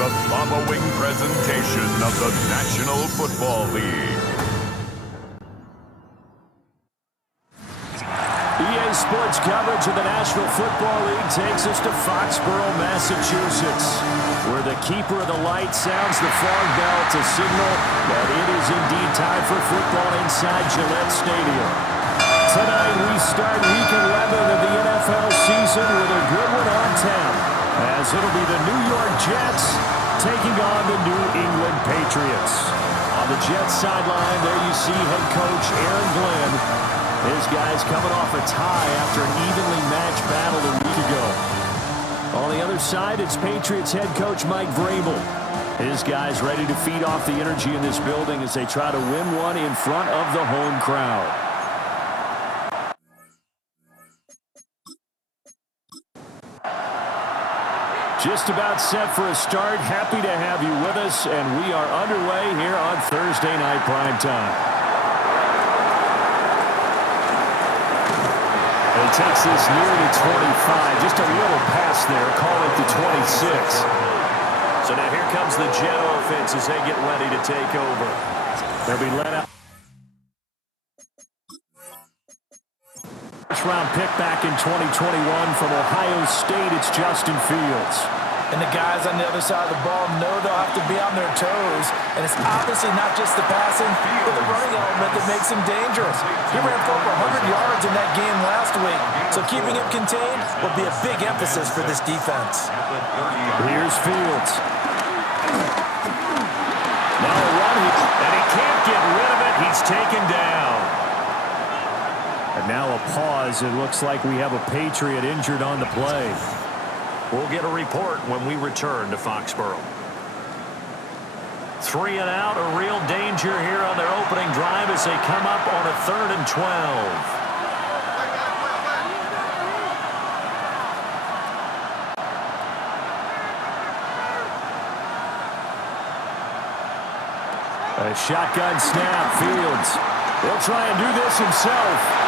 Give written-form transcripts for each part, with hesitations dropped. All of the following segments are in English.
the following presentation of the National Football League. EA Sports coverage of the National Football League takes us to Foxborough, Massachusetts, where the keeper of the light sounds the fog bell to signal that it is indeed time for football inside Gillette Stadium. Tonight we start Week 11 of the NFL season with a good one on tap, as it'll be the New York Jets taking on the New England Patriots. On the Jets sideline, there you see head coach Aaron Glenn. His guys coming off a tie after an evenly matched battle a week ago. On the other side, it's Patriots head coach Mike Vrabel. His guys ready to feed off the energy in this building as they try to win one in front of the home crowd. Just about set for a start. Happy to have you with us, and we are underway here on Thursday Night Primetime. He takes this near to 25. Just a little pass there. Call it the 26. So now here comes the Jet offense as they get ready to take over. They'll be let out. First round pick back in 2021 from Ohio State. It's Justin Fields. And the guys on the other side of the ball know they'll have to be on their toes. And it's obviously not just the passing, but the running element that makes him dangerous. He ran for over 100 yards in that game last week. So keeping him contained will be a big emphasis for this defense. Here's Fields. Now a run, and he can't get rid of it. He's taken down. And now a pause. It looks like we have a Patriot injured on the play. We'll get a report when we return to Foxborough. 3 and out, a real danger here on their opening drive as they come up on a 3rd and 12. A shotgun snap, Fields. He'll try and do this himself.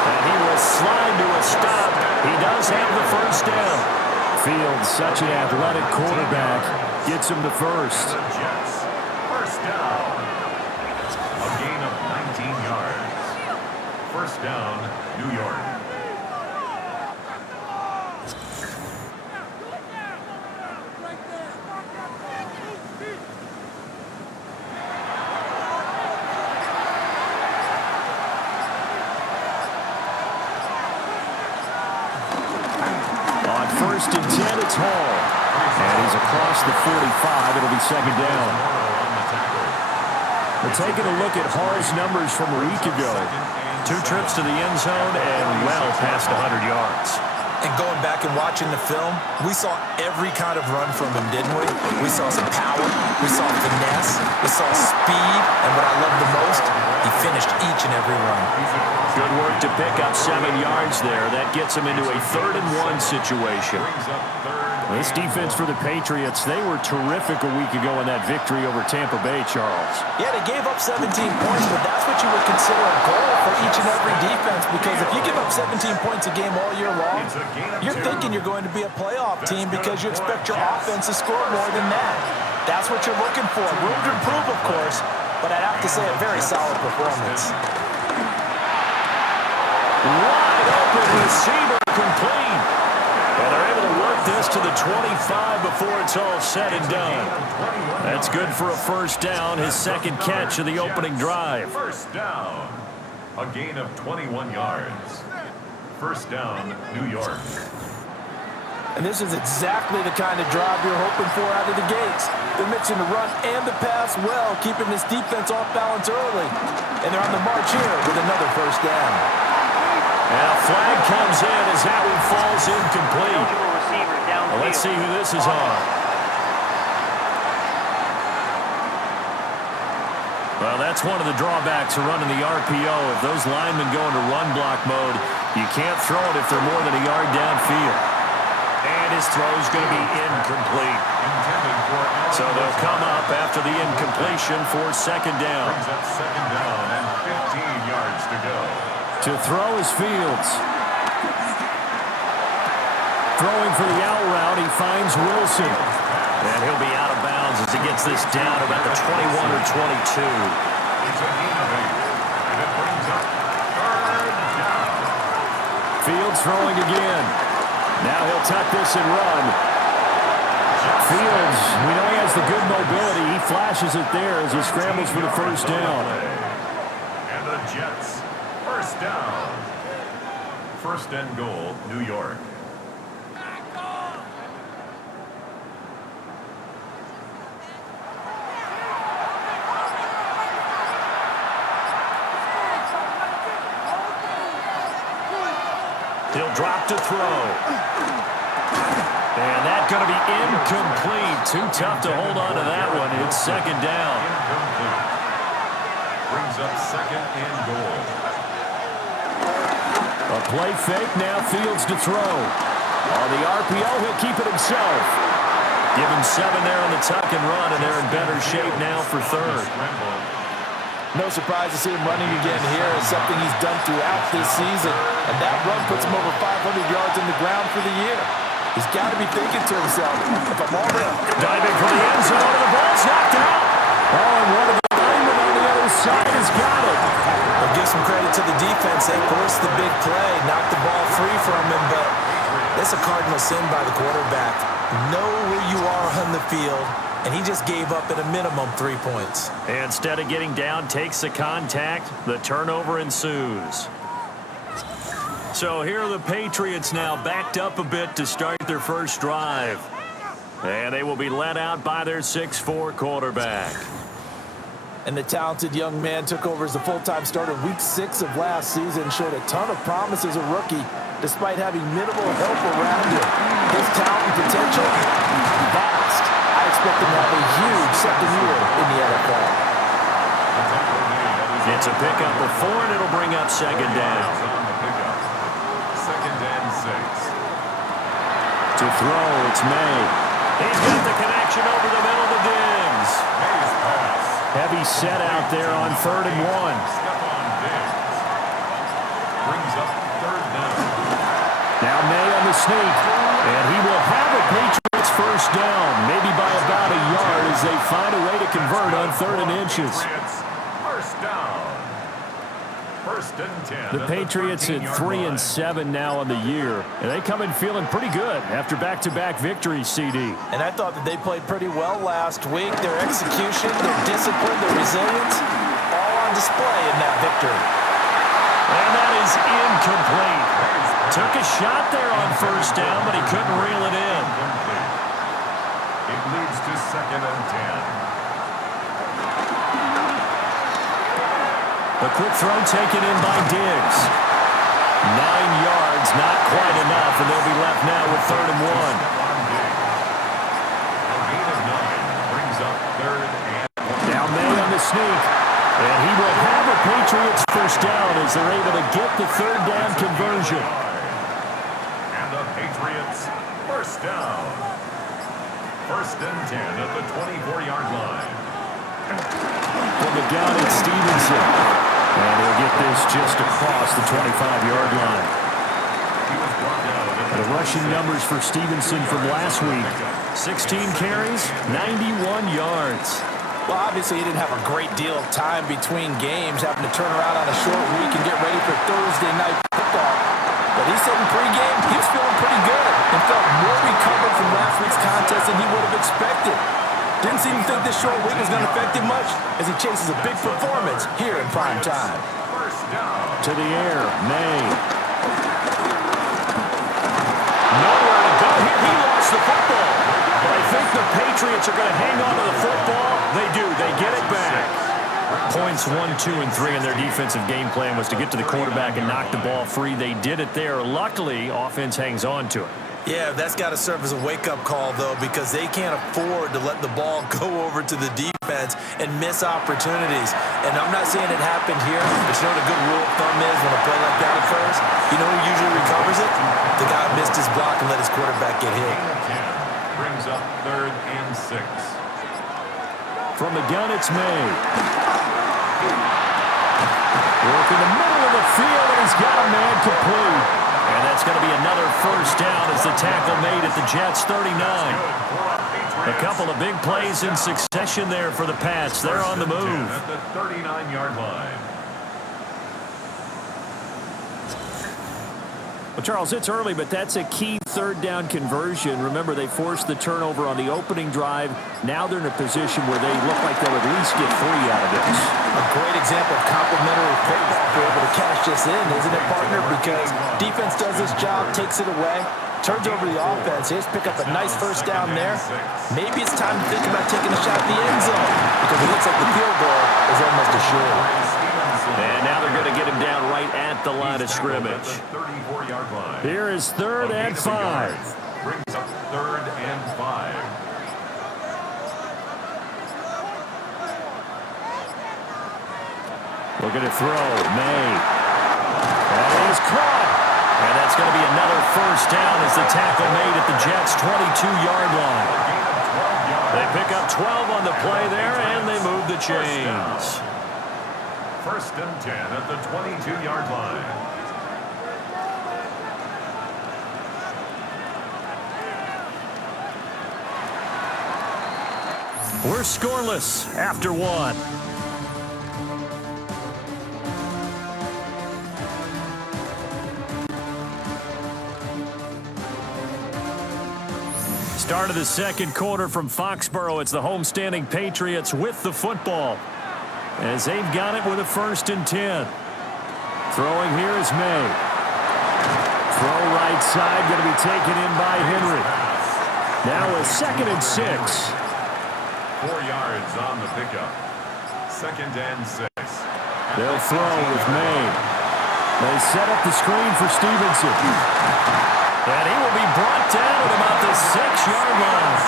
And he will slide to a stop. He does have the first down. Fields, such an athletic quarterback, gets him the first. The Jets, first down. A gain of 19 yards. First down, New York. First and 10, it's Hall. And he's across the 45. It'll be second down. We're taking a look at Hall's numbers from a week ago. 2 trips to the end zone and well past 100 yards. And going back and watching the film, we saw every kind of run from him, didn't we? We saw some power, we saw finesse, we saw speed, and what I love the most, he finished each and every run. Good work to pick up 7 yards there. That gets him into a 3rd and 1 situation. This defense for the Patriots, they were terrific a week ago in that victory over Tampa Bay, Charles. Yeah, they gave up 17 points, but that's what you would consider a goal for each and every defense, because if you give up 17 points a game all year long, you're thinking you're going to be a playoff team because you expect your offense to score more than that. That's what you're looking for. Room to improve, of course, but I'd have to say a very solid performance. Wide open receiver, complete. And they're able to work this to the 25 before it's all said and done. That's good for a first down, his second catch of the opening drive. First down. A gain of 21 yards. First down, New York. And this is exactly the kind of drive you're hoping for out of the gates. They're mixing the run and the pass well, keeping this defense off balance early. And they're on the march here with another first down. And a flag comes in as that one falls incomplete. Well, let's see who this is on. Well, that's one of the drawbacks of running the RPO. If those linemen go into run block mode, you can't throw it if they're more than a yard downfield. And his throw's going to be incomplete. So they'll come up after the incompletion for second down. Brings up second down and 15 yards to go. To throw is Fields. Throwing for the out route, he finds Wilson. And he'll be out of bounds as he gets this down to about the 21 or 22. It's a gain of 8. And it brings up third down. Fields throwing again. Now he'll tuck this and run. Fields, we know he has the good mobility. He flashes it there as he scrambles for the first down. And the Jets, first down. First and goal, New York. He'll drop to throw. And that's going to be incomplete. Too tough to hold on to that one. It's second down. Incomplete. Brings up second and goal. A play fake, now Fields to throw. On the RPO, he'll keep it himself. Give him 7 there on the tuck and run, and they're in better shape now for third. No surprise to see him running again here. It's something he's done throughout this season. And that run puts him over 500 yards on the ground for the year. He's got to be thinking to himself, if I'm all in. Diving for the end zone, and the ball's knocked out. Oh, and one of the linemen on the other side has got it. Well, give some credit to the defense. They forced the big play, knocked the ball free from him, but it's a cardinal sin by the quarterback. Know where you are on the field, and he just gave up at a minimum 3 points. And instead of getting down, takes the contact. The turnover ensues. So here are the Patriots now backed up a bit to start their first drive. And they will be led out by their 6'4" quarterback. And the talented young man took over as a full-time starter week 6 of last season, showed a ton of promise as a rookie, despite having minimal help around him. His talent and potential, vast. I expect him to have a huge second year in the NFL. It's a pickup of 4, and it'll bring up second down. Second and 6. To throw, it's May. He's got the connection over the middle to Diggs. May's pass. Heavy set out there on 3rd and 1. Stephon Diggs brings up third down. Now May on the sneak, and he will have a Patriots first down, maybe by about a yard as they find a way to convert on 3rd and inches. First down. First and 10. The Patriots at 3-7 now on the year, and they come in feeling pretty good after back-to-back victories, CD. And I thought that they played pretty well last week. Their execution, their discipline, their resilience, all on display in that victory. And that is incomplete. Took a shot there on first down, but he couldn't reel it in. It leads to second and 10. A quick throw taken in by Diggs. 9 yards, not quite enough, and they'll be left now with 3rd and 1. A gain of 9 brings up 3rd and 1. Now May on the sneak, and he will have a Patriots first down as they're able to get the 3rd down conversion. And the Patriots first down. First and 10 at the 24-yard line. From the gun, it's Stevenson. And he'll get this just across the 25-yard line. The rushing numbers for Stevenson from last week. 16 carries, 91 yards. Well, obviously he didn't have a great deal of time between games, having to turn around on a short week and get ready for Thursday night football. But he said in pregame he was feeling pretty good and felt more recovered from last week's contest than he would have expected. Didn't seem to think this short week was going to affect him much as he chases a big performance here in prime time. First down. To the air, May. Nowhere to go here. He lost the football. But I think the Patriots are going to hang on to the football. They do. They get it back. Points 1, 2, and 3 in their defensive game plan was to get to the quarterback and knock the ball free. They did it there. Luckily, offense hangs on to it. Yeah, that's got to serve as a wake-up call, though, because they can't afford to let the ball go over to the defense and miss opportunities. And I'm not saying it happened here, but you know what a good rule of thumb is when a play like that occurs? You know who usually recovers it? The guy who missed his block and let his quarterback get hit. 10 brings up 3rd and 6. From the gun, it's May. Working the middle of the field, and he's got a man complete. And that's going to be another first down as the tackle made at the Jets' 39. A couple of big plays in succession there for the Pats. They're on the move. At the 39-yard line. Well, Charles, it's early, but that's a key third down conversion. Remember, they forced the turnover on the opening drive. Now they're in a position where they look like they'll at least get 3 out of this. A great example of complementary football to be able to cash this in, isn't it, partner? Because defense does this job, takes it away, turns over the offense. Here's pick up a nice first down there. Maybe it's time to think about taking a shot at the end zone because it looks like the field goal is almost assured. And now they're going to get him down right at the line of scrimmage. Here is 3rd and 5. Brings up 3rd and 5. Looking to throw. May. And he's caught. And that's going to be another first down as the tackle made at the Jets' 22-yard line. They pick up 12 on the play there, and they move the chains. 1st and 10 at the 22-yard line. We're scoreless after 1. Start of the second quarter from Foxborough. It's the homestanding Patriots with the football, as they've got it with a 1st and 10. Throwing here is May. Throw right side, going to be taken in by Henry. Now a 2nd and 6. 4 yards on the pickup. 2nd and 6. They'll throw with May. They set up the screen for Stevenson. And he will be brought down at about the 6-yard line.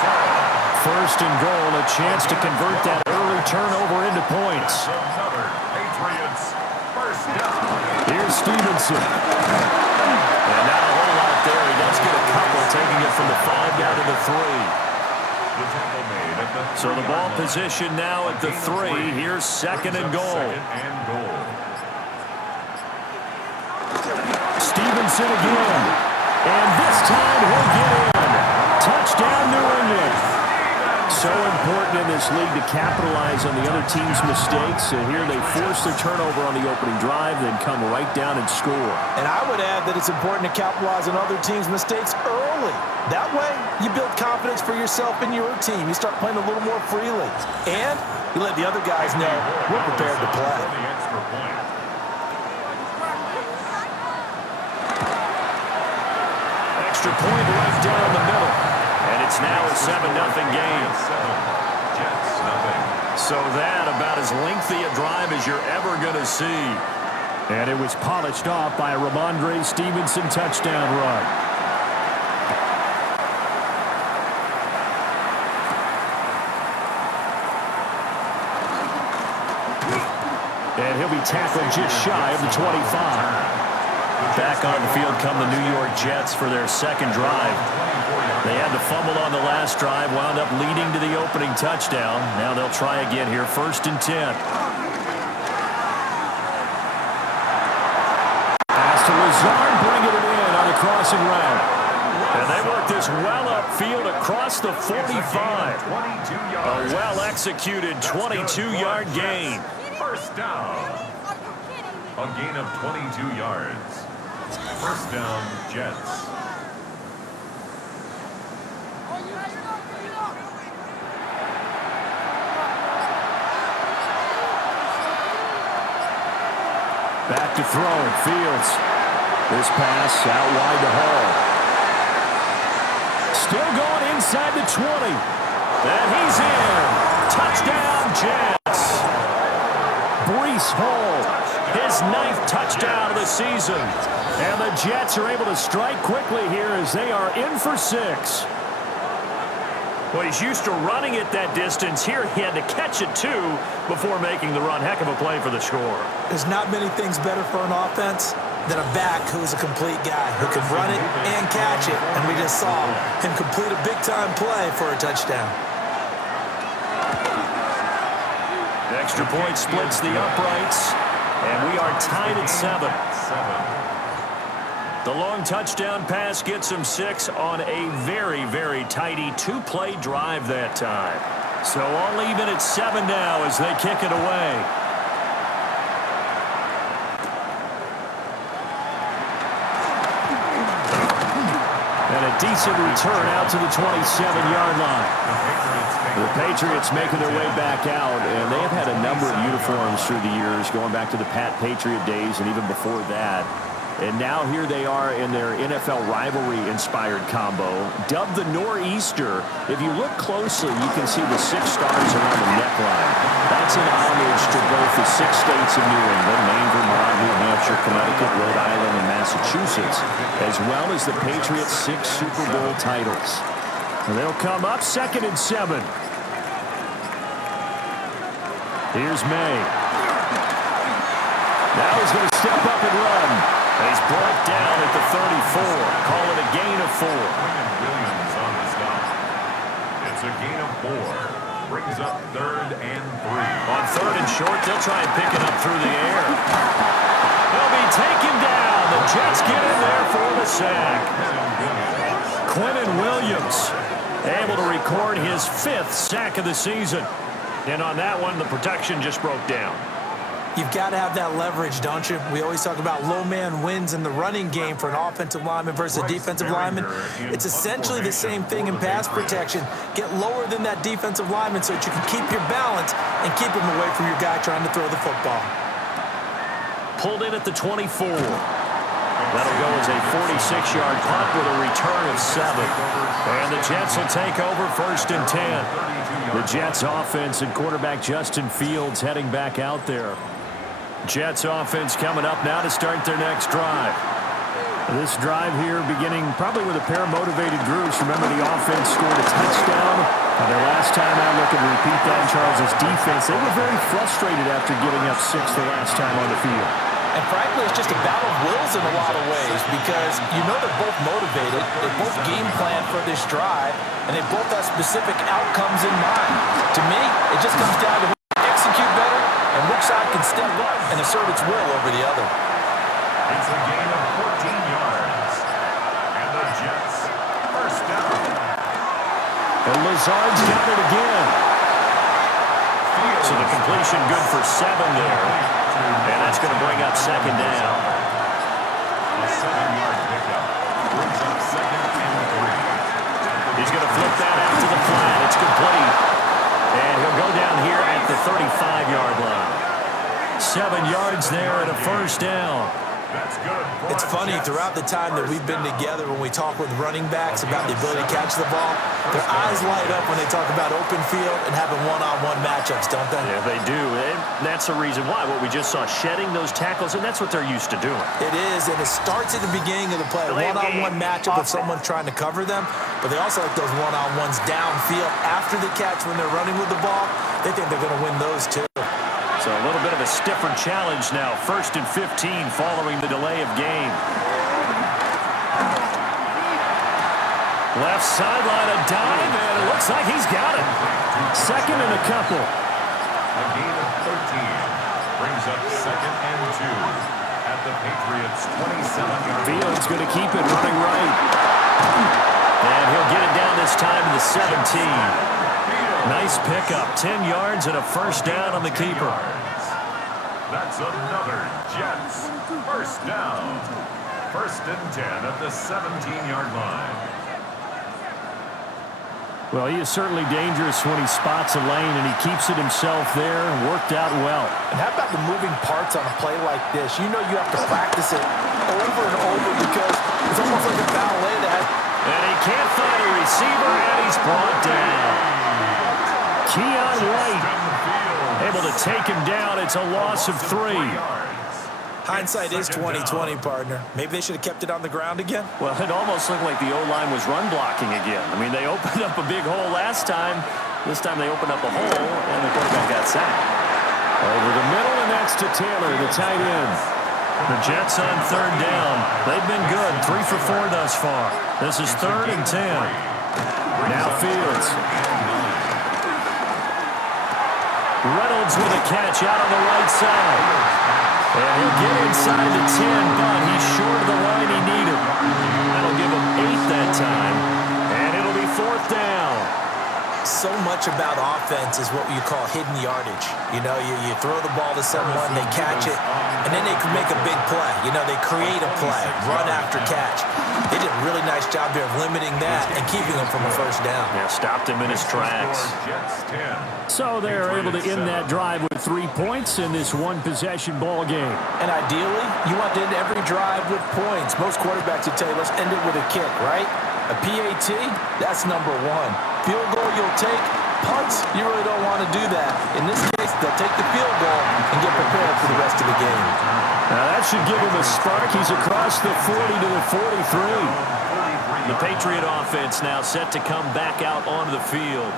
1st and goal, a chance to convert that early turnover into points. Another Patriots first down. Here's Stevenson. And not a whole lot there. He does get a couple, taking it from the 5 down to the 3. The tackle made at the So the ball 3-yard line. position now at the 3. Here's 2nd and goal. 2nd and goal. Stevenson again. And this time he'll get in. Touchdown, New England. So important in this league to capitalize on the other team's mistakes. So here they force their turnover on the opening drive, then come right down and score. And I would add that it's important to capitalize on other teams' mistakes early. That way, you build confidence for yourself and your team. You start playing a little more freely. And you let the other guys know we're prepared to play. The extra point. Extra point right down the middle. And it's now a 7-0 game. Jets, nothing. So that about as lengthy a drive as you're ever going to see. And it was polished off by a Ramondre Stevenson touchdown run. And he'll be tackled just shy of the 25. Back on the field come the New York Jets for their 2nd drive. They had the fumble on the last drive, wound up leading to the opening touchdown. Now they'll try again here, 1st and 10. Pass to Lazard, bringing it in on the crossing route. And they work this well upfield across the 45. A well-executed 22-yard gain. First down. A gain of 22 yards. First down, Jets. Back to throw, Fields. This pass out wide to Hall. Still going inside the 20. And he's in. Touchdown, Jets. Breece Hall, his 9th touchdown of the season. And the Jets are able to strike quickly here as they are in for 6. Well, he's used to running it that distance. Here he had to catch it, too, before making the run. Heck of a play for the score. There's not many things better for an offense than a back who's a complete guy who can run it and catch it. And we just saw him complete a big-time play for a touchdown. The extra point splits the uprights. And we are tied at 7. The long touchdown pass gets him 6 on a very, very tidy two-play drive that time. So all even at 7 now as they kick it away. And a decent return out to the 27-yard line. The Patriots making their way back out, and they have had a number of uniforms through the years, going back to the Pat Patriot days and even before that. And now here they are in their NFL rivalry-inspired combo, dubbed the Nor'easter. If you look closely, you can see the 6 stars around the neckline. That's an homage to both the 6 states of New England, Maine, Vermont, New Hampshire, Connecticut, Rhode Island, and Massachusetts, as well as the Patriots' 6 Super Bowl titles. And they'll come up 2nd and 7. Here's May. Now he's going to step up and run. He's brought down at the 34. Call it a gain of 4. Williams on the stop. It's a gain of 4. Brings up 3rd and 3. On 3rd and short, they'll try and pick it up through the air. They'll be taken down. The Jets get in there for the sack. Quinnen Williams able to record his 5th sack of the season. And on that one, the protection just broke down. You've got to have that leverage, don't you? We always talk about low man wins in the running game for an offensive lineman versus a defensive lineman. It's essentially the same thing in pass protection. Get lower than that defensive lineman so that you can keep your balance and keep him away from your guy trying to throw the football. Pulled in at the 24. That'll go as a 46-yard punt with a return of 7. And the Jets will take over 1st and 10. The Jets offense and quarterback Justin Fields heading back out there. Jets offense coming up now to start their next drive. This drive here beginning probably with a pair of motivated groups. Remember, the offense scored a touchdown. Their last time out, looking to repeat that in Charles' defense. They were very frustrated after giving up 6 the last time on the field. And frankly, it's just a battle of wills in a lot of ways because you know they're both motivated. They both game plan for this drive, and they both have specific outcomes in mind. To me, it just comes down to who can execute better and which side can step up and assert its will over the other. It's a gain of 14 yards. And the Jets, 1st down. And Lazard's got it again. So the completion good for 7 there. And that's going to bring up 2nd down. A 7-yard pickup brings up 2nd and 3. He's going to flip that out to the flat. It's complete. And he'll go down here at the 35-yard line. 7 yards there and a 1st down. That's good. It's funny, throughout the time that we've been together, when we talk with running backs about the ability to catch the ball, their eyes light up when they talk about open field and having one-on-one matchups, don't they? Yeah, they do. And that's the reason why. What we just saw, shedding those tackles, and that's what they're used to doing. It is, and it starts at the beginning of the play. One-on-one matchup with someone trying to cover them, but they also like those one-on-ones downfield after the catch when they're running with the ball. They think they're going to win those too. So a little bit of a stiffer challenge now. 1st and 15 following the delay of game. Left sideline, a dive, and it looks like he's got it. 2nd and a couple. A gain of 13 brings up 2nd and 2 at the Patriots' 27-yard line. Fields going to keep it running right. And he'll get it down this time to the 17. Nice pickup, 10 yards and a 1st down on the keeper. That's another Jets 1st down. 1st and 10 at the 17-yard line. Well, he is certainly dangerous when he spots a lane, and he keeps it himself there. Worked out well. And how about the moving parts on a play like this? You know you have to practice it over and over because it's almost like a ballet that has... And he can't find a receiver, and he's brought down. Keon White able to take him down. It's a loss of 3. Hindsight is 20/20, partner. Maybe they should have kept it on the ground again. Well, it almost looked like the O-line was run blocking again. I mean, they opened up a big hole last time. This time they opened up a hole, and the quarterback got sacked. Over the middle, and that's to Taylor, the tight end. The Jets on 3rd down. They've been good, 3 for 4 thus far. This is 3rd and 10. Now Fields. Reynolds with a catch out on the right side. And he'll get inside the 10, but he's short of the line he needed. That'll give him 8 that time, and it'll be 4th down. So much about offense is what you call hidden yardage. You know, you throw the ball to someone, they catch it, and then they can make a big play. You know, they create a play, run after catch. They did a really nice job there of limiting that and keeping him from a 1st down. Yeah, stopped him in his tracks. So they're able to end that drive with 3 points in this one-possession ball game. And ideally, you want to end every drive with points. Most quarterbacks would tell you, let's end it with a kick, right? A PAT, that's number 1. Field goal you'll take. Punts, you really don't want to do that. In this case, they'll take the field goal and get prepared for the rest of the game. Now that should give him a spark. He's across the 40 to the 43. The Patriot offense now set to come back out onto the field.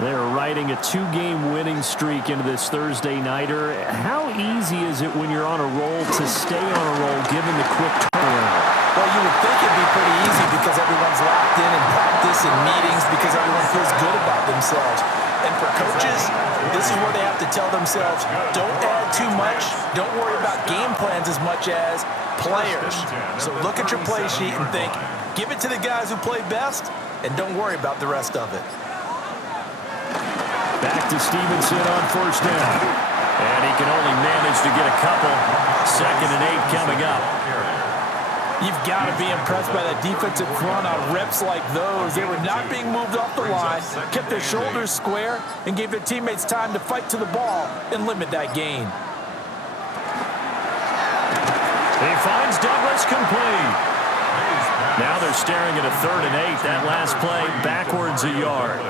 They're riding a 2-game winning streak into this Thursday nighter. How easy is it when you're on a roll to stay on a roll given the quick turnaround? Well, you would think it'd be pretty easy because everyone's locked in practice and meetings because everyone feels good about themselves. And for coaches, this is where they have to tell themselves, don't add too much. Don't worry about game plans as much as players. So look at your play sheet and think, give it to the guys who play best, and don't worry about the rest of it. Back to Stevenson on 1st down. And he can only manage to get a couple. 2nd and 8 coming up. You've got to be impressed by that defensive front on reps like those. They were not being moved off the line, kept their shoulders square, and gave their teammates time to fight to the ball and limit that gain. He finds Douglas complete. Now they're staring at a 3rd and 8. That last play backwards a yard.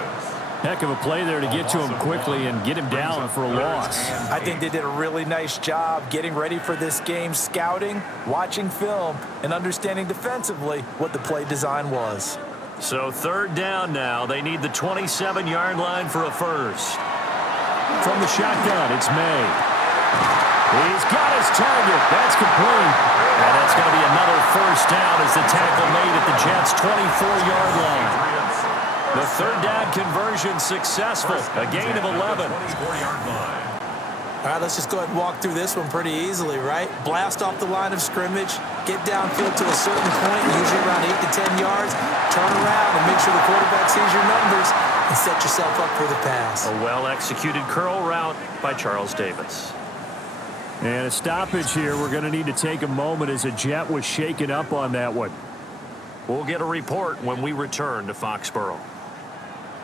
Heck of a play there to get to him quickly and get him down for a loss. I think they did a really nice job getting ready for this game, scouting, watching film, and understanding defensively what the play design was. So 3rd down now. They need the 27-yard line for a first. From the shotgun, it's May. He's got his target. That's complete. And that's going to be another first down as the tackle made at the Jets' 24-yard line. The 3rd down conversion successful. A gain of 11. All right, let's just go ahead and walk through this one pretty easily, right? Blast off the line of scrimmage, get downfield to a certain point, usually around 8 to 10 yards, turn around and make sure the quarterback sees your numbers and set yourself up for the pass. A well-executed curl route by Charles Davis. And a stoppage here. We're going to need to take a moment as a Jet was shaken up on that one. We'll get a report when we return to Foxborough.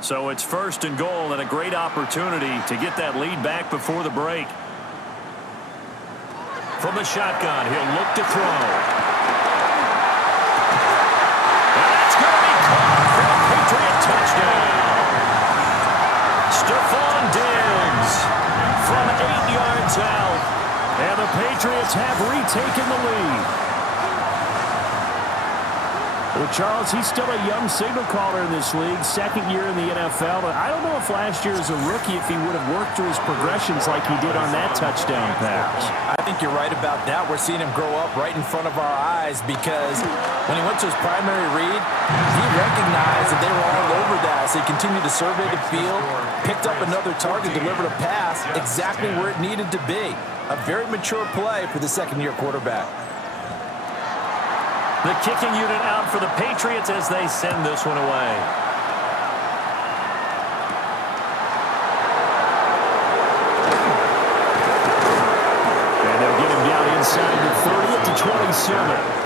So it's 1st and goal and a great opportunity to get that lead back before the break. From the shotgun, he'll look to throw. And that's going to be caught for a Patriot touchdown. Stephon Diggs from 8 yards out. And the Patriots have retaken the lead. Well, Charles, he's still a young signal caller in this league, 2nd year in the NFL. But I don't know if last year as a rookie, if he would have worked through his progressions like he did on that touchdown pass. I think you're right about that. We're seeing him grow up right in front of our eyes because when he went to his primary read, he recognized that they were all over that. So he continued to survey the field, picked up another target, delivered a pass exactly where it needed to be. A very mature play for the 2nd-year quarterback. The kicking unit out for the Patriots as they send this one away. And they'll get him down inside the 30 to 27.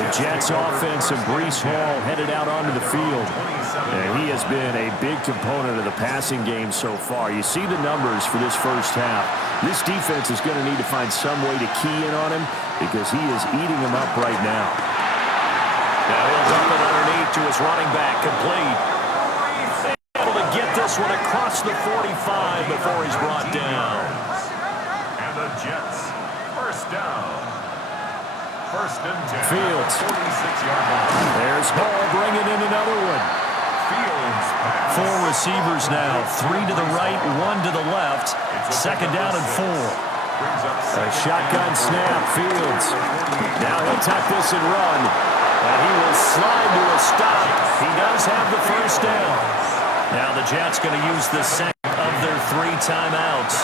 The Jets offense and Breece Hall headed out onto the field. And he has been a big component of the passing game so far. You see the numbers for this first half. This defense is going to need to find some way to key in on him because he is eating them up right now. Now he'll dump it underneath to his running back, complete. Able to get this one across the 45 before he's brought down. And the Jets, 1st down. 1st and 10. Fields. 46-yard line. There's Hall bringing in another one. Fields pass. 4 receivers now, 3 to the right, 1 to the left. 2nd down and 4. A shotgun snap, Fields. Now he'll tuck this and run. And he will slide to a stop. He does have the first down. Now the Jets going to use the second of their 3 timeouts.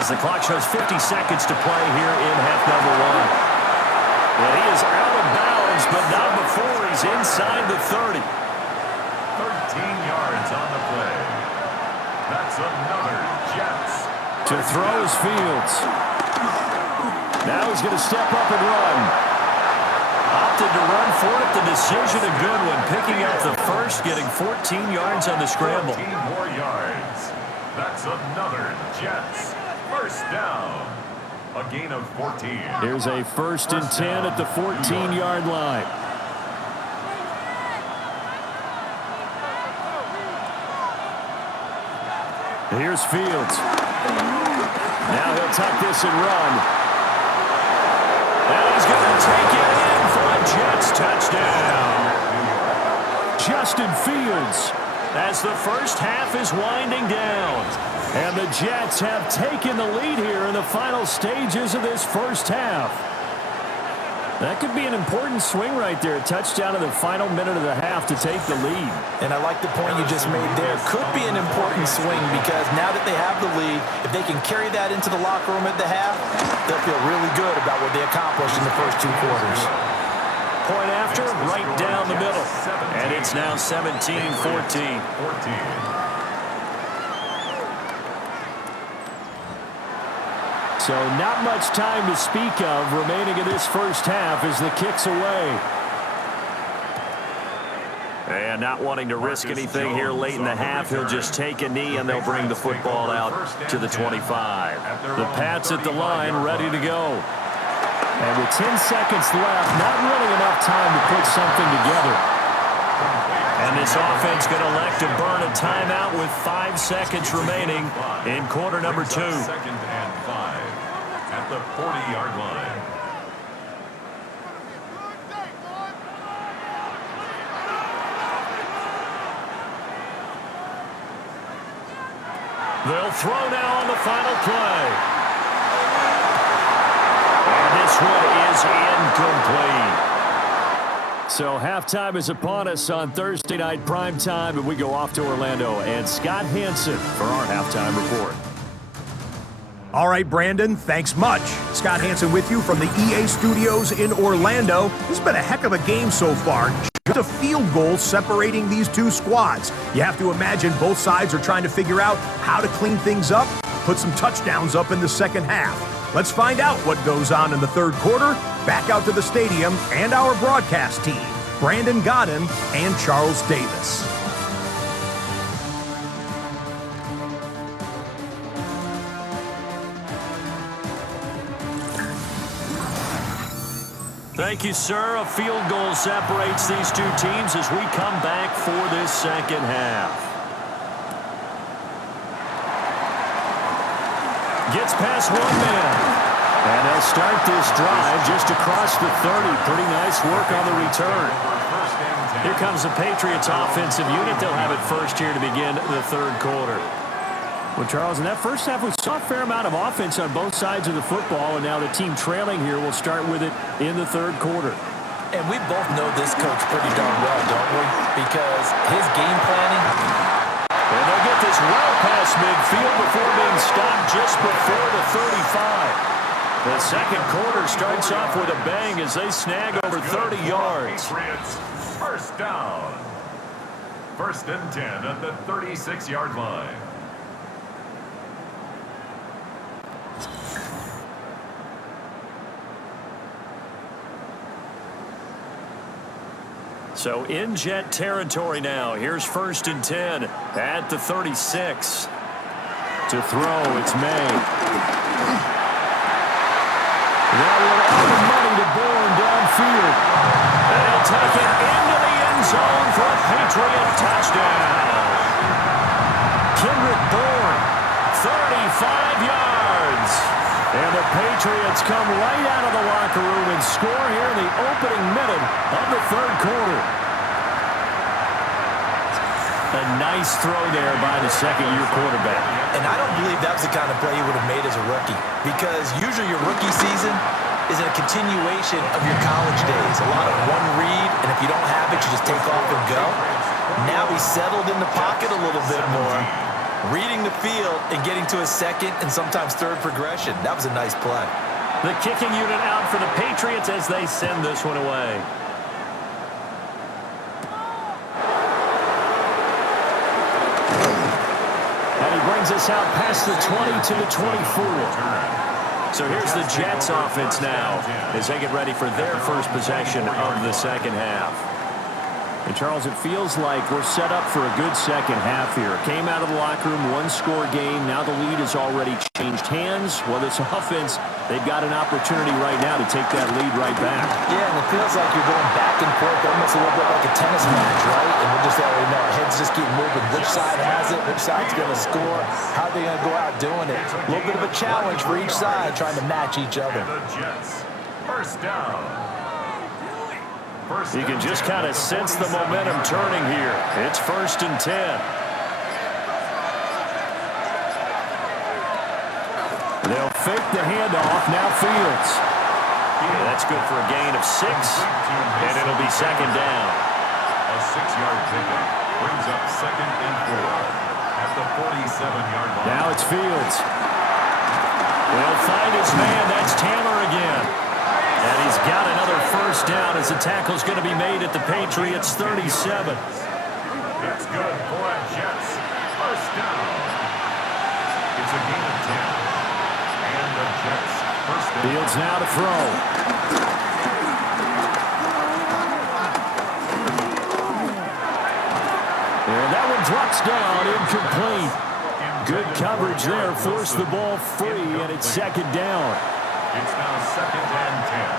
as the clock shows 50 seconds to play here in half number one. And he is out of bounds, but not before he's inside the 30. 13 yards on the play. That's another Jets. To throw is Fields. Now he's going to step up and run. Opted to run for it. The decision a good one. Picking up the first, getting 14 yards on the scramble. 14 more yards. That's another Jets. First down. A gain of 14. Here's a first and 10 at the 14-yard line. Here's Fields. Now he'll tuck this and run. And he's going to take it in for a Jets touchdown. Justin Fields, as the first half is winding down. And the Jets have taken the lead here in the final stages of this first half. That could be an important swing right there. A touchdown in the final minute of the half to take the lead. And I like the point you just made there. Could be an important swing because now that they have the lead, if they can carry that into the locker room at the half, they'll feel really good about what they accomplished in the first two quarters. Point after, right down the middle. And it's now 17-14. So not much time to speak of remaining in this first half as the kick's away. And not wanting to risk anything here late in the half, he'll just take a knee and they'll bring the football out to the 25. The Pats at the line, ready to go. And with 10 seconds left, not really enough time to put something together. And this offense going to elect to burn a timeout with 5 seconds remaining in quarter number 2. Second and 5 at the 40-yard line. They'll throw now on the final play. And this one is incomplete. So halftime is upon us on Thursday night primetime, and we go off to Orlando and Scott Hansen for our halftime report. All right, Brandon, thanks much. Scott Hansen with you from the EA Studios in Orlando. This has been a heck of a game so far. Just a field goal separating these two squads. You have to imagine both sides are trying to figure out how to clean things up, put some touchdowns up in the second half. Let's find out what goes on in the third quarter. Back out to the stadium and our broadcast team, Brandon Godden and Charles Davis. Thank you, sir. A field goal separates these two teams as we come back for this second half. Gets past one man. And they'll start this drive just across the 30. Pretty nice work on the return. Here comes the Patriots offensive unit. They'll have it first here to begin the third quarter. Well, Charles, in that first half, we saw a fair amount of offense on both sides of the football, and now the team trailing here will start with it in the third quarter. And we both know this coach pretty darn well, don't we? Because his game planning. And they'll get this well past midfield before being stopped just before the 35. The second quarter starts off with a bang as they snag over 30 yards. Patriots, first down. First and 10 at the 36-yard line. So in Jet territory now. Here's first and 10 at the 36. To throw, it's May. That one out of money to Bourne downfield. And he'll take it into the end zone for a Patriot touchdown. Kendrick Bourne, 35 yards. And the Patriots come right out of the locker room and score here in the opening minute of the third quarter. A nice throw there by the second-year quarterback. And I don't believe that was the kind of play he would have made as a rookie. Because usually your rookie season is a continuation of your college days. A lot of one read, and if you don't have it, you just take off and go. Now he's settled in the pocket a little bit more. reading the field and getting to a second and sometimes third progression. That was a nice play. The kicking unit out for the Patriots as they send this one away. And he brings us out past the 20 to the 24. So here's the Jets offense now as they get ready for their first possession of the second half. And Charles, it feels like we're set up for a good second half here. Came out of the locker room, one-score game. Now the lead has already changed hands. Well, this offense, they've got an opportunity right now to take that lead right back. Yeah, and it feels like you're going back and forth, almost a little bit like a tennis match, right? And we're just already know our heads just keep moving. Which side has it? Which side's going to score? How are they going to go out doing it? A little bit of a challenge for each side, trying to match each other. The Jets, first down. You can just kind of sense the momentum turning here. It's 1st and 10. They'll fake the handoff. Now Fields. Yeah, that's good for a gain of 6, and it'll be second down. A 6-yard pickup brings up 2nd and 4 at the 47-yard line. Now it's Fields. They'll find his man. That's Taylor again. And he's got another first down as the tackle's going to be made at the Patriots 37. That's good for a Jets. First down. It's a gain of 10. And the Jets first down. Fields now to throw. And that one drops down, incomplete. Good coverage there, forced the ball free, and it's second down. It's now 2nd and 10.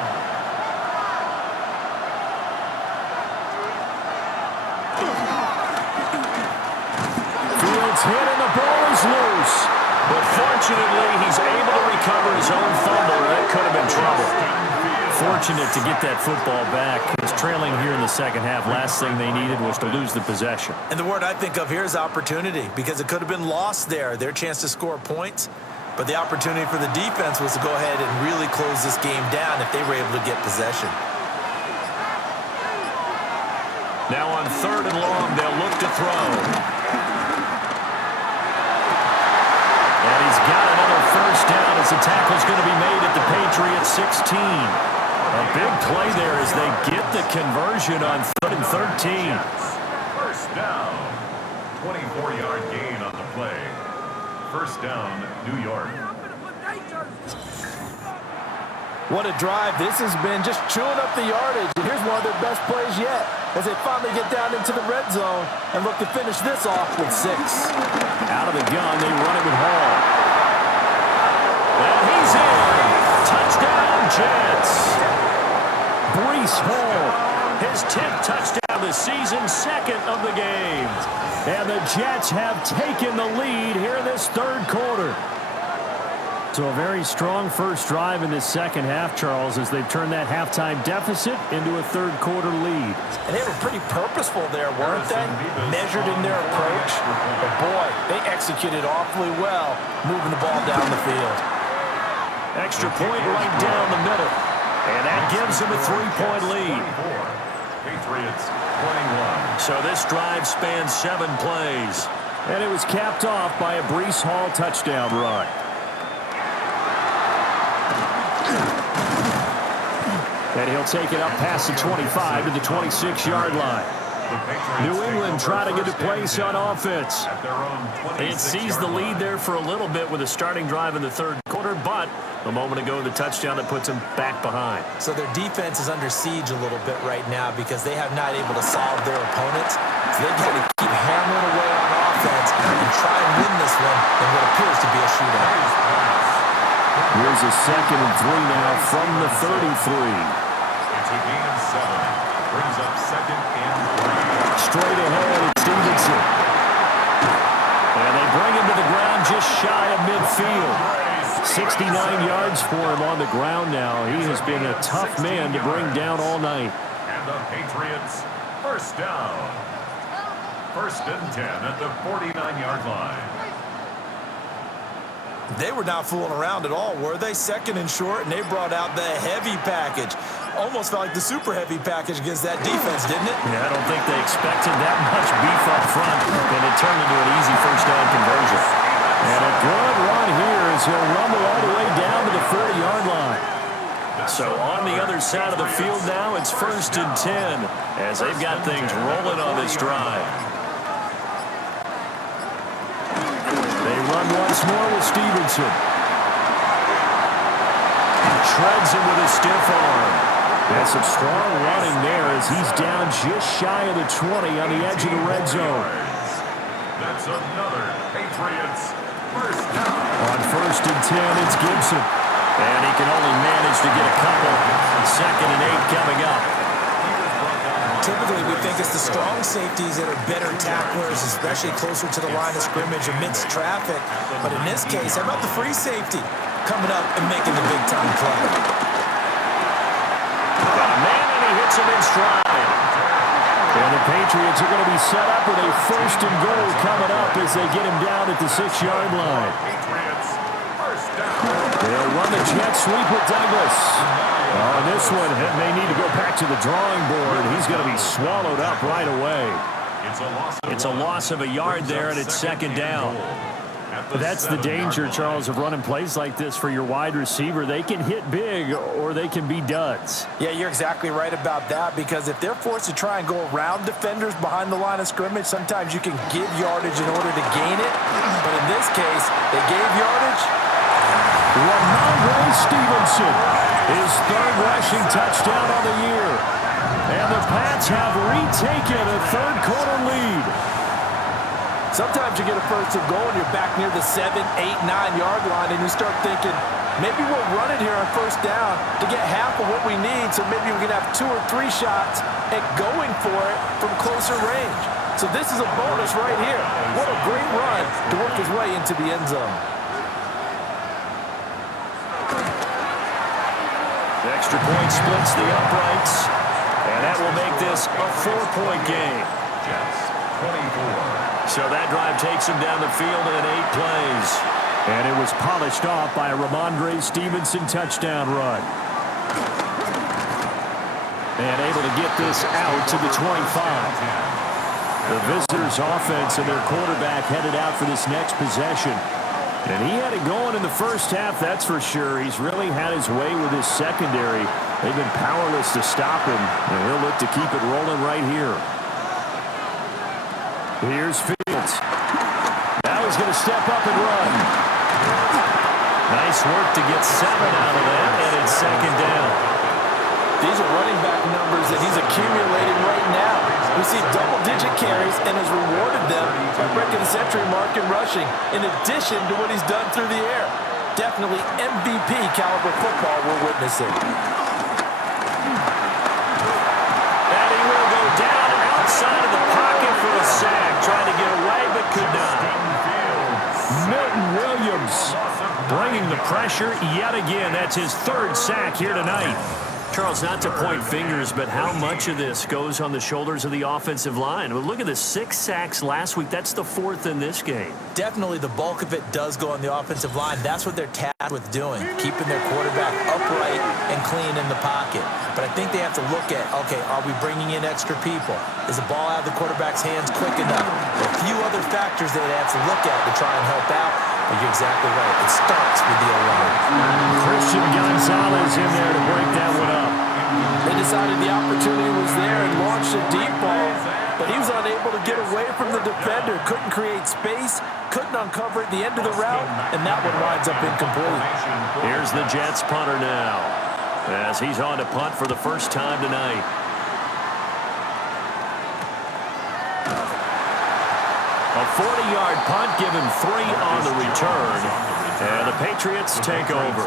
Fields hit and the ball is loose. But fortunately, he's able to recover his own fumble. That could have been trouble. Fortunate to get that football back. He's trailing here in the second half. Last thing they needed was to lose the possession. And the word I think of here is opportunity, because it could have been lost there. Their chance to score points. But the opportunity for the defense was to go ahead and really close this game down if they were able to get possession. Now on 3rd and long, they'll look to throw. And he's got another first down as the tackle's going to be made at the Patriots 16. A big play there as they get the conversion on 3rd and 13. First down. 24-yard gain on the play. First down, New York. What a drive this has been, just chewing up the yardage. And here's one of their best plays yet as they finally get down into the red zone and look to finish this off with 6. Out of the gun, they run it with Hall. And he's in. Touchdown, Jets. Breece Hall, his 10th touchdown this season, 2nd of the game. And the Jets have taken the lead here in this 3rd quarter. So a very strong first drive in this second half, Charles, as they've turned that halftime deficit into a 3rd quarter lead. And they were pretty purposeful there, weren't they? Measured in their approach. But boy, they executed awfully well, moving the ball down the field. Extra point right down the middle. And that gives them a 3-point lead. Patriots 21. So this drive spans 7 plays. And it was capped off by a Breece Hall touchdown run. And he'll take it up past the 25 to the 26-yard line. New England trying to get a place on offense. They had seized the lead there for a little bit with a starting drive in the 3rd quarter, but a moment ago, the touchdown that puts them back behind. So their defense is under siege a little bit right now because they have not able to solve their opponents. So they've got to keep hammering away on offense and try and win this one in what appears to be a shootout. Here's a 2nd and 3 now from the 33. It's a gain of 7. Brings up 2nd and 3. Straight ahead, it's Stevenson. And they bring him to the ground just shy of midfield. 69 yards for him on the ground now. He has been a tough man to bring down all night. And the Patriots, first down. 1st and 10 at the 49-yard line. They were not fooling around at all, were they? 2nd and short, and they brought out the heavy package. almost felt like the super heavy package against that defense, didn't it? Yeah, I don't think they expected that much beef up front, and it turned into an easy first down conversion. And a good run here as he'll rumble all the way down to the 40-yard line. So on the other side of the field now, it's 1st and 10 as they've got things rolling on this drive. They run once more with Stevenson. Treads him with a stiff arm. That's some strong running there as he's down just shy of the 20 on the edge of the red zone. That's another Patriots first down. On 1st and 10, it's Gibson. And he can only manage to get a couple. 2nd and 8 coming up. Typically, we think it's the strong safeties that are better tacklers, especially closer to the line of scrimmage amidst traffic. But in this case, how about the free safety coming up and making the big-time play? Got a man, and he hits him in stride. And the Patriots are going to be set up with a 1st and goal coming up as they get him down at the 6-yard line. Patriots first down. They'll run the jet sweep with Douglas. On this one, it may need to go back to the drawing board. He's going to be swallowed up right away. It's a loss of a yard there, and it's 2nd down. That's the danger, Charles, of running plays like this for your wide receiver. They can hit big or they can be duds. Yeah, you're exactly right about that, because if they're forced to try and go around defenders behind the line of scrimmage, sometimes you can give yardage in order to gain it. But in this case, they gave yardage. Ramondre Stevenson, his 3rd rushing touchdown on the year. And the Pats have retaken a 3rd-quarter lead. Sometimes you get a 1st and goal and you're back near the 7, 8, 9-yard line, and you start thinking, maybe we'll run it here on 1st down to get half of what we need, so maybe we can have 2 or 3 shots at going for it from closer range. So this is a bonus right here. What a great run to work his way into the end zone. The extra point splits the uprights, and that will make this a 4-point game. Jets 24. So that drive takes him down the field in 8 plays. And it was polished off by a Ramondre Stevenson touchdown run. And able to get this out to the 25. The visitors' offense and their quarterback headed out for this next possession. And he had it going in the first half, that's for sure. He's really had his way with his secondary. They've been powerless to stop him, and he'll look to keep it rolling right here. Here's Fields. Now he's going to step up and run. Nice work to get 7 out of that, and it's 2nd down. These are running back numbers that he's accumulating right now. We see double-digit carries and has rewarded them by breaking the century mark in rushing, in addition to what he's done through the air. Definitely MVP caliber football we're witnessing. And he will go down outside of the pocket for a sack. Trying to get away, but could not. Milton Williams bringing the pressure yet again. That's his 3rd sack here tonight. Charles, not to point fingers, but how much of this goes on the shoulders of the offensive line? Well, look at the 6 sacks last week. That's the 4th in this game. Definitely the bulk of it does go on the offensive line. That's what they're tasked with doing, keeping their quarterback upright and clean in the pocket. But I think they have to look at, okay, are we bringing in extra people? Is the ball out of the quarterback's hands quick enough? There are a few other factors they'd have to look at to try and help out. But you're exactly right. It starts with the O-line. Christian Gonzalez in there to break that one up. They decided the opportunity was there and launched a deep ball, but he was unable to get away from the defender, couldn't create space, couldn't uncover at the end of the route, and that one winds up incomplete. Here's the Jets punter now, as he's on to punt for the first time tonight. A 40-yard punt, given 3 on the return. And the Patriots take over.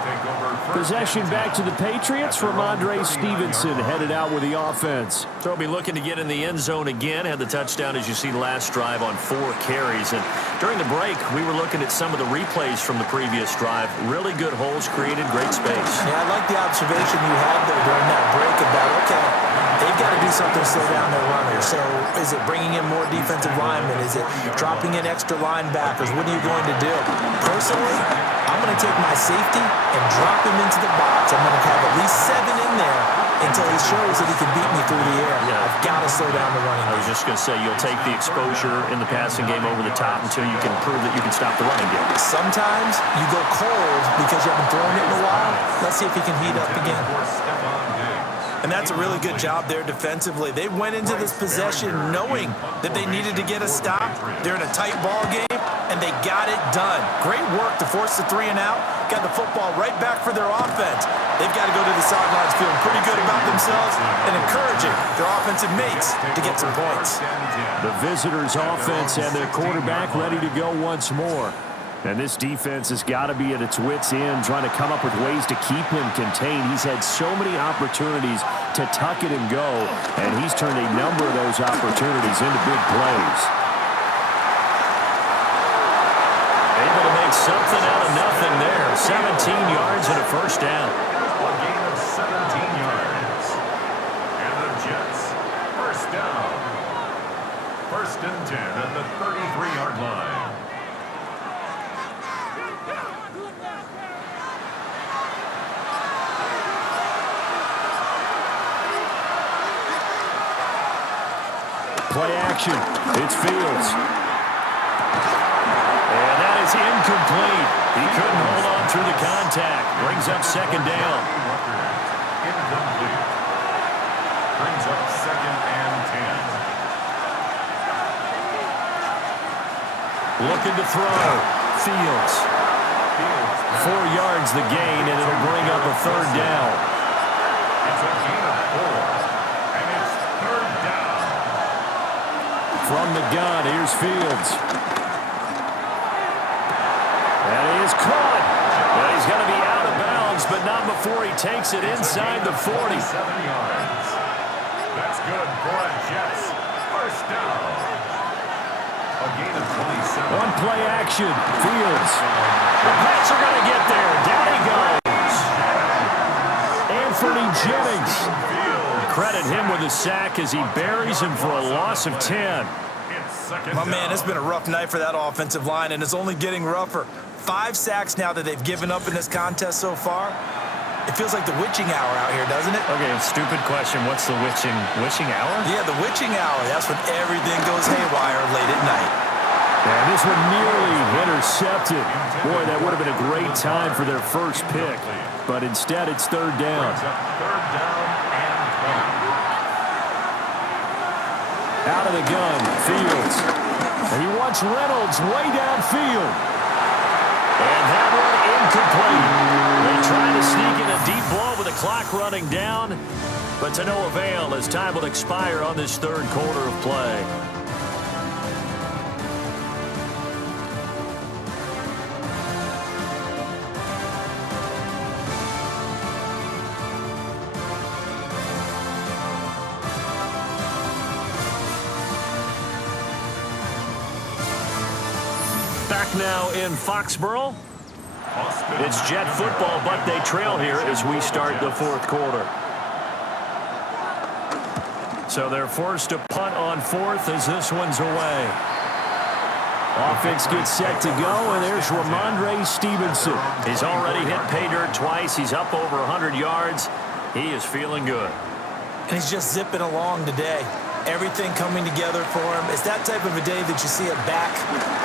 Possession back to the Patriots. Ramondre Stevenson headed out with the offense. So he'll be looking to get in the end zone again. Had the touchdown, as you see, last drive on 4 carries. And during the break, we were looking at some of the replays from the previous drive. Really good holes created, great space. Yeah, I like the observation you had there during that break about, okay, they've got to do something to slow down their runners. So is it bringing in more defensive linemen? Is it dropping in extra linebackers? What are you going to do? Personally, I'm going to take my safety and drop him into the box. I'm going to have at least 7 in there until he shows that he can beat me through the air. I've got to slow down the running game. I was just going to say, you'll take the exposure in the passing game over the top until you can prove that you can stop the running game. Sometimes you go cold because you haven't thrown it in a while. Let's see if he can heat up again. And that's a really good job there defensively. They went into this possession knowing that they needed to get a stop. They're in a tight ball game, and they got it done. Great work to force the 3 and out. Got the football right back for their offense. They've got to go to the sidelines feeling pretty good about themselves and encouraging their offensive mates to get some points. The visitors' offense and their quarterback ready to go once more. And this defense has got to be at its wits' end, trying to come up with ways to keep him contained. He's had so many opportunities to tuck it and go, and he's turned a number of those opportunities into big plays. Able to make something out of nothing there. 17 yards and a first down. A gain of 17 yards. And the Jets, first down. First and 10 at the 33-yard line. Play action. It's Fields. And that is incomplete. He couldn't hold on through the contact. Brings up second down. Incomplete. Brings up second and 10. Looking to throw. Fields. 4 yards the gain, and it'll bring up a third down. It's a gain of 4. And it's third down. From the gun, here's Fields. And he is caught. Well, he's going to be out of bounds, but not before he takes it inside the 40. 7 yards. That's good for a Jets. First down. A gain of 27. One play action. Fields. The Pats are going to get there. Down he goes. Anthony Jennings. Credit him with a sack as he buries him for a loss of 10. My man, it's been a rough night for that offensive line, and it's only getting rougher. 5 sacks now that they've given up in this contest so far. It feels like the witching hour out here, doesn't it? Okay, stupid question. What's the witching hour? Yeah, the witching hour. That's when everything goes haywire late at night. And this one nearly intercepted. Boy, that would have been a great time for their first pick. But instead, it's third down. Third down and 20. Out of the gun, Fields. And he wants Reynolds way downfield. And that one incomplete. They try to sneak in a deep ball with the clock running down, but to no avail as time will expire on this third quarter of play. Back now in Foxborough. It's Jet football, but they trail here as we start the fourth quarter. So they're forced to punt on fourth as this one's away. Offense gets set to go, and there's Ramondre Stevenson. He's already hit pay dirt twice. He's up over 100 yards. He is feeling good. And he's just zipping along today. Everything coming together for him. It's that type of a day that you see a back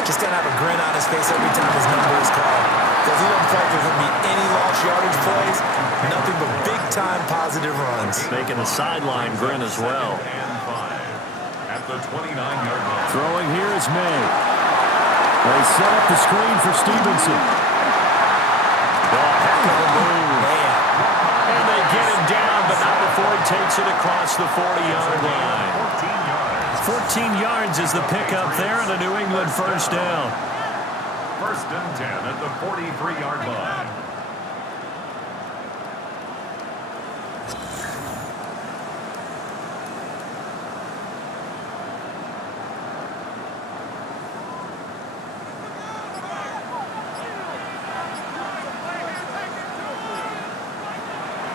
just kind of have a grin on his face every time his number is called. Because he doesn't feel like there's going to be any lost yardage plays. Nothing but big-time positive runs. Making the sideline grin as well. At the 29-yard line. Throwing here is May. They set up the screen for Stevenson. Oh, heck of a move. Man. And they get him down, but not before he takes it across the 40-yard line. 14 yards is the pickup there, and a New England first down. First and 10 at the 43-yard line.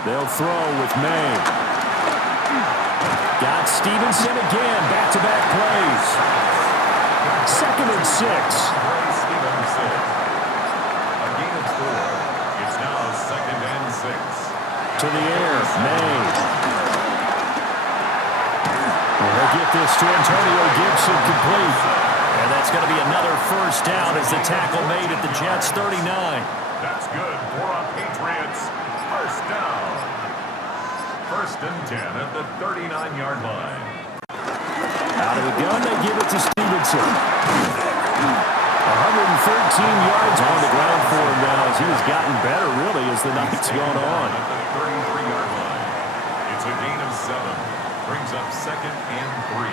They'll throw with May. Got Stevenson again, back-to-back plays. Second and 6. Stevenson. A gain of 4. It's now second and 6. To the air, May. They'll get this to Antonio Gibson complete. And that's going to be another first down as the tackle made at the Jets' 39. That's good for a Patriots first down. First and 10 at the 39-yard line. Out of the gun, they give it to Stevenson. 113 yards on the ground for him now as he has gotten better, really, as the night's gone on. At the 33-yard line. It's a gain of 7. Brings up second and 3.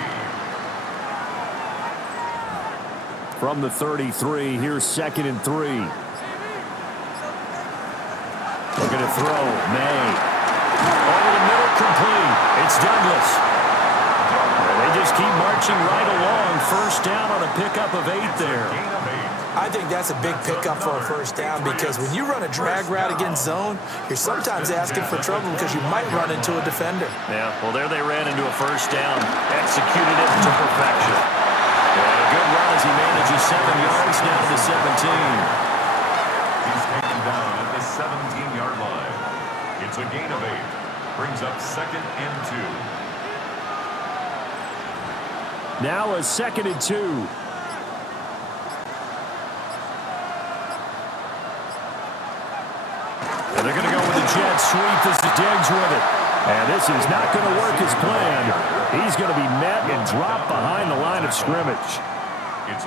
From the 33, here's second and 3. Looking to throw. May. Over the middle, complete. It's Douglas. They just keep marching right along. First down on a pickup of 8 there. I think that's a big pickup for a first down because when you run a drag route against zone, you're sometimes asking for trouble because you might run into a defender. Yeah, well, there they ran into a first down. Executed it to perfection. And a good run as he manages 7 yards now to 17. He's taken down at the 17-yard line. It's a gain of 8. Brings up second and 2. Now a second and 2. And they're going to go with the jet sweep. This is Diggs with it. And this is not going to work as planned. He's going to be met and dropped behind the line of scrimmage.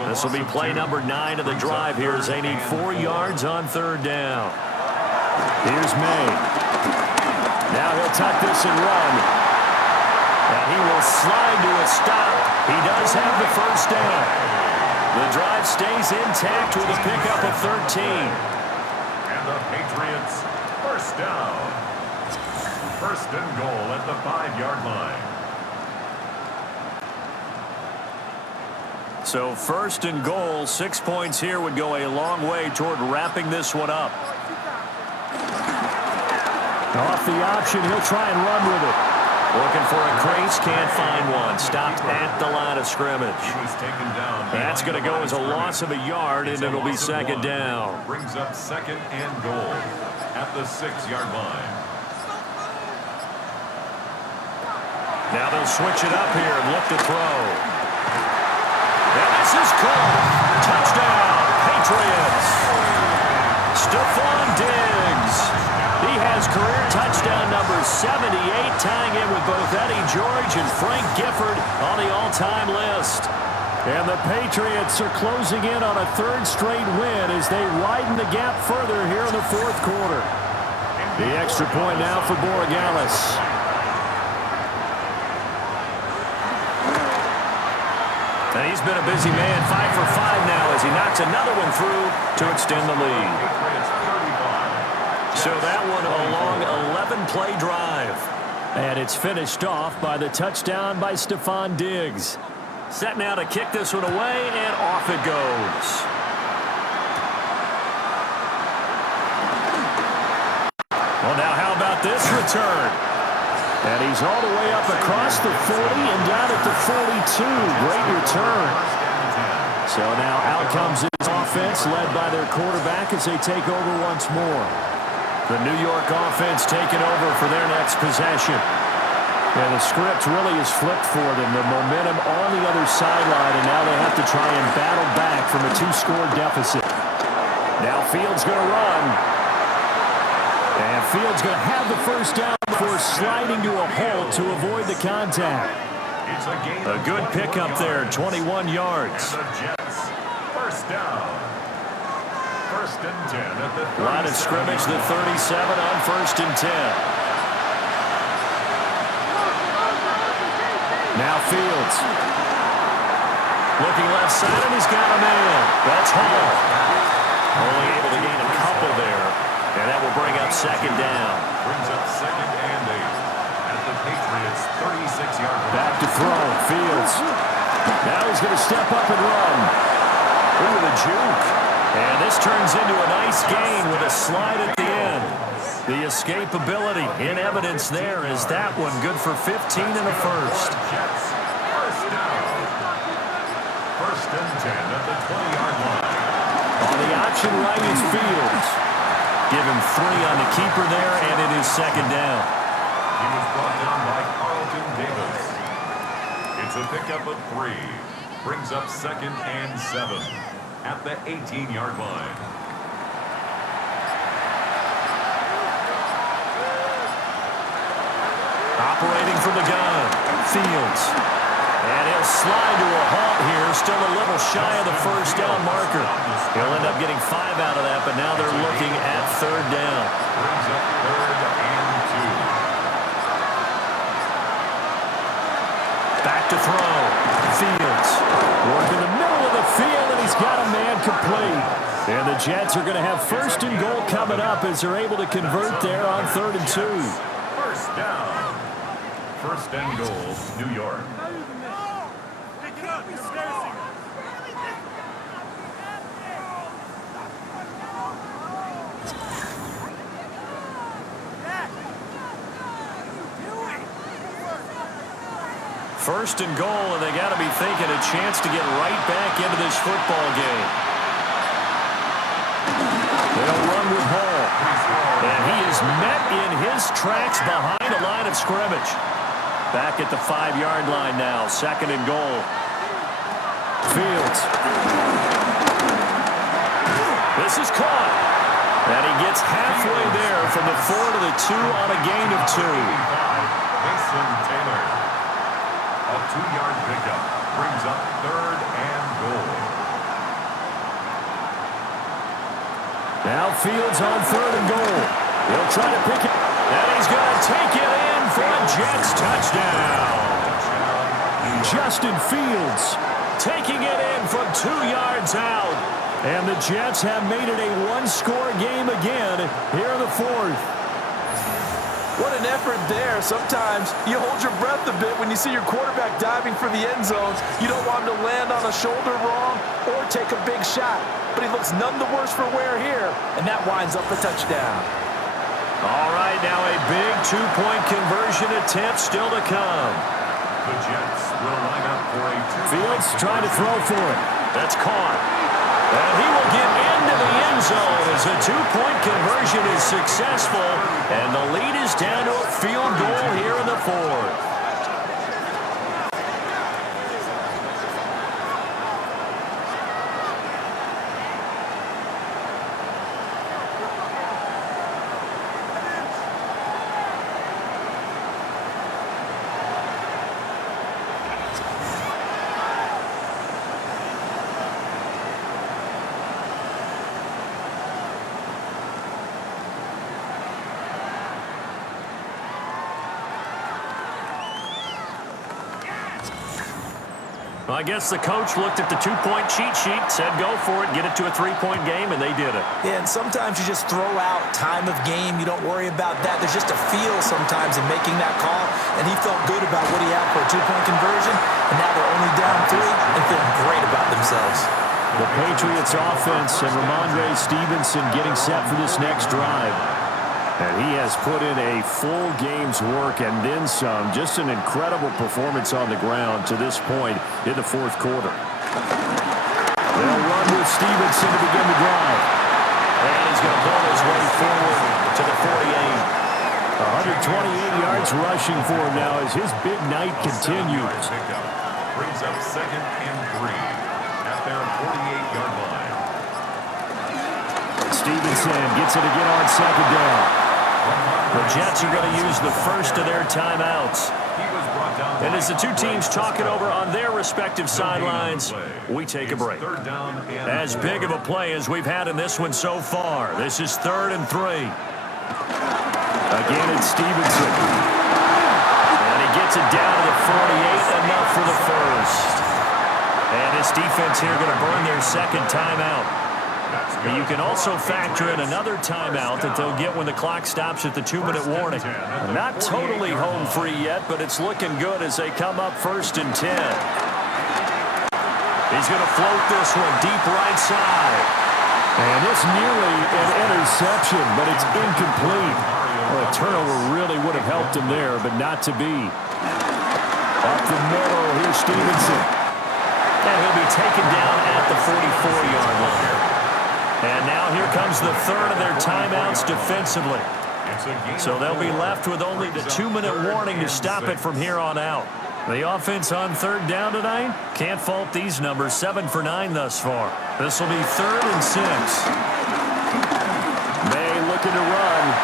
This will be play number 9 of the drive here as they need 4 yards on third down. Here's May. Now he'll tuck this and run. And he will slide to a stop. He does have the first down. The drive stays intact with a pickup of 13. And the Patriots first down. First and goal at the 5-yard line. So first and goal, 6 points here would go a long way toward wrapping this one up. Off the option, he'll try and run with it. Looking for a crease, can't find one. Stopped at the line of scrimmage. He was taken down. That's going to go as a loss of a yard, and it'll be second down. Brings up second and goal at the 6-yard line. Now they'll switch it up here and look to throw. And this is caught. Touchdown, Patriots. Stephon Diggs. He has career touchdown number 78, tying in with both Eddie George and Frank Gifford on the all-time list. And the Patriots are closing in on a third straight win as they widen the gap further here in the fourth quarter. The extra point now for Borregales. And he's been a busy man, 5 for 5 now as he knocks another one through to extend the lead. So that one a long 11-play drive. And it's finished off by the touchdown by Stephon Diggs. Set now to kick this one away, and off it goes. Well, now how about this return? And he's all the way up across the 40 and down at the 42. Great return. So now out comes his offense, led by their quarterback as they take over once more. The New York offense taking over for their next possession. And the script really is flipped for them. The momentum on the other sideline, and now they have to try and battle back from a 2-score deficit. Now Fields going to run. And Fields going to have the first down before sliding to a halt to avoid the contact. A good pickup there, 21 yards. And the Jets first down. First and 10 at the 37. Line of scrimmage, the 37 on first and 10. Now Fields. Looking left side, and he's got a man. That's Hall. Only able to gain a couple there. And that will bring up second down. Brings up second and 8 at the Patriots 36-yard line. Back to throw. Fields. Now he's going to step up and run. Ooh, the juke. And this turns into a nice gain with a slide at the end. The escapability in evidence there is that one good for 15 in the first. Jets first down. First and 10 at the 20-yard line. On the option right is Fields. Give him 3 on the keeper there, and it is second down. He was brought down by Carlton Davis. It's It's a pickup of 3. Brings up 2nd and 7 at the 18-yard line. Operating from the gun, Fields. And he'll slide to a halt here, still a little shy of the first down marker. He'll end up getting 5 out of that, but now they're looking at 3rd down. Brings up 3rd and 2. Back to throw, Fields. Work in the middle of the field, and he's got a man complete. And the Jets are going to have 1st and goal coming up as they're able to convert there on 3rd and 2. First down. 1st and goal, New York. First and goal, and they got to be thinking a chance to get right back into this football game. They'll run with Hall. And he is met in his tracks behind the line of scrimmage. Back at the 5-yard line now, 2nd and goal. Fields. This is caught. And he gets halfway there from the 4 to the 2 on a gain of 2. Mason Taylor. A 2-yard pickup brings up 3rd and goal. Now Fields on 3rd and goal. He'll try to pick it, and he's going to take it in for a Jets touchdown. Justin Fields taking it in from 2 yards out. And the Jets have made it a 1-score game again here in the 4th. What an effort there. Sometimes you hold your breath a bit when you see your quarterback diving for the end zones. You don't want him to land on a shoulder wrong or take a big shot. But he looks none the worse for wear here, and that winds up a touchdown. All right, now a big 2-point conversion attempt still to come. The Jets will line up for a 2-point Fields trying to throw for it. That's caught. And he will get into the end zone as a 2-point conversion is successful. And the lead is down to a field goal here in the 4th. Well, I guess the coach looked at the 2-point cheat sheet, said go for it, get it to a 3-point game, and they did it. Yeah, and sometimes you just throw out time of game. You don't worry about that. There's just a feel sometimes in making that call, and he felt good about what he had for a 2-point conversion, and now they're only down 3 and feeling great about themselves. The Patriots offense and Ramondre Stevenson getting set for this next drive. And he has put in a full game's work and then some. Just an incredible performance on the ground to this point in the 4th quarter. They'll run with Stevenson to begin the drive. And he's going to blow his way forward to the 48. 128 yards rushing for him now as his big night continues. Brings up 2nd and 3 at their 48-yard line. Stevenson gets it again on 2nd down. The Jets are going to use the first of their timeouts. And as the two teams talk it over on their respective sidelines, we take a break. As big of a play as we've had in this one so far. This is 3rd and 3. Again, it's Stevenson. And he gets it down to the 48, enough for the first. And this defense here going to burn their 2nd timeout. You can also factor in another timeout that they'll get when the clock stops at the 2-minute warning. Not totally home free yet, but it's looking good as they come up 1st and 10. He's going to float this one deep right side. And it's nearly an interception, but it's incomplete. Well, a turnover really would have helped him there, but not to be. Up the middle, here's Stevenson. And he'll be taken down at the 44-yard line. And now here comes the 3rd of their timeouts defensively. So they'll be left with only the 2-minute warning to stop it from here on out. The offense on third down tonight. Can't fault these numbers. 7 for 9 thus far. This will be 3rd and 6. May looking to run.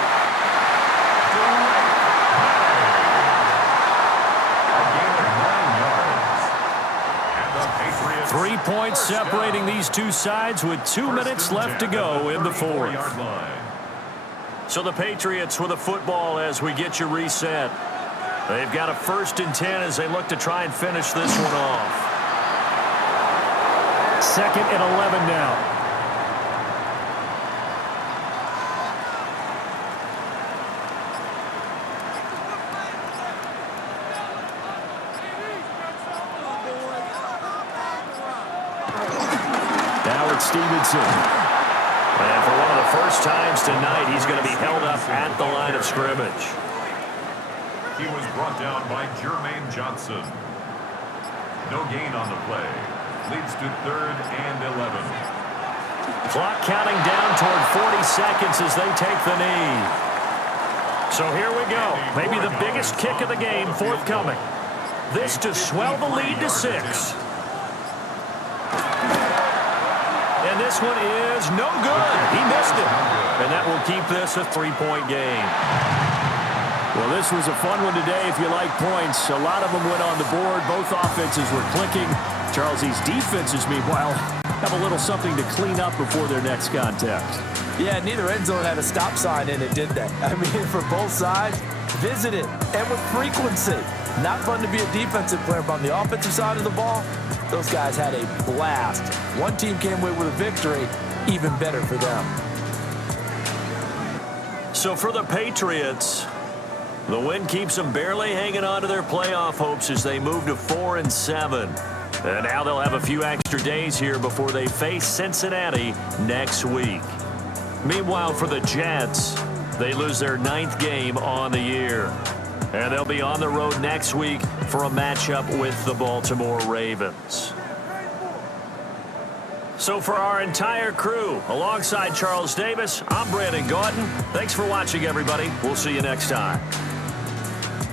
3 points separating these two sides with 2 minutes left to go in the 4th. So the Patriots with a football as we get you reset. They've got a 1st and 10 as they look to try and finish this one off. 2nd and 11 now. Now it's Stevenson. And for one of the first times tonight, he's going to be held up at the line of scrimmage. He was brought down by Jermaine Johnson. No gain on the play. Leads to 3rd and 11. Clock counting down toward 40 seconds as they take the knee. So here we go. Maybe the biggest kick of the game forthcoming. This to swell the lead to 6. And this one is no good. He missed it. And that will keep this a 3-point game. Well, this was a fun one today if you like points. A lot of them went on the board. Both offenses were clicking. Charles, these defenses, meanwhile, have a little something to clean up before their next contest. Yeah, neither end zone had a stop sign in it, did they? I mean, for both sides, visit it, and with frequency. Not fun to be a defensive player, but on the offensive side of the ball, those guys had a blast. One team came away with a victory, even better for them. So for the Patriots, the win keeps them barely hanging on to their playoff hopes as they move to 4 and 7. And now they'll have a few extra days here before they face Cincinnati next week. Meanwhile, for the Jets, they lose their 9th game on the year. And they'll be on the road next week for a matchup with the Baltimore Ravens. So for our entire crew, alongside Charles Davis, I'm Brandon Gautin. Thanks for watching, everybody. We'll see you next time.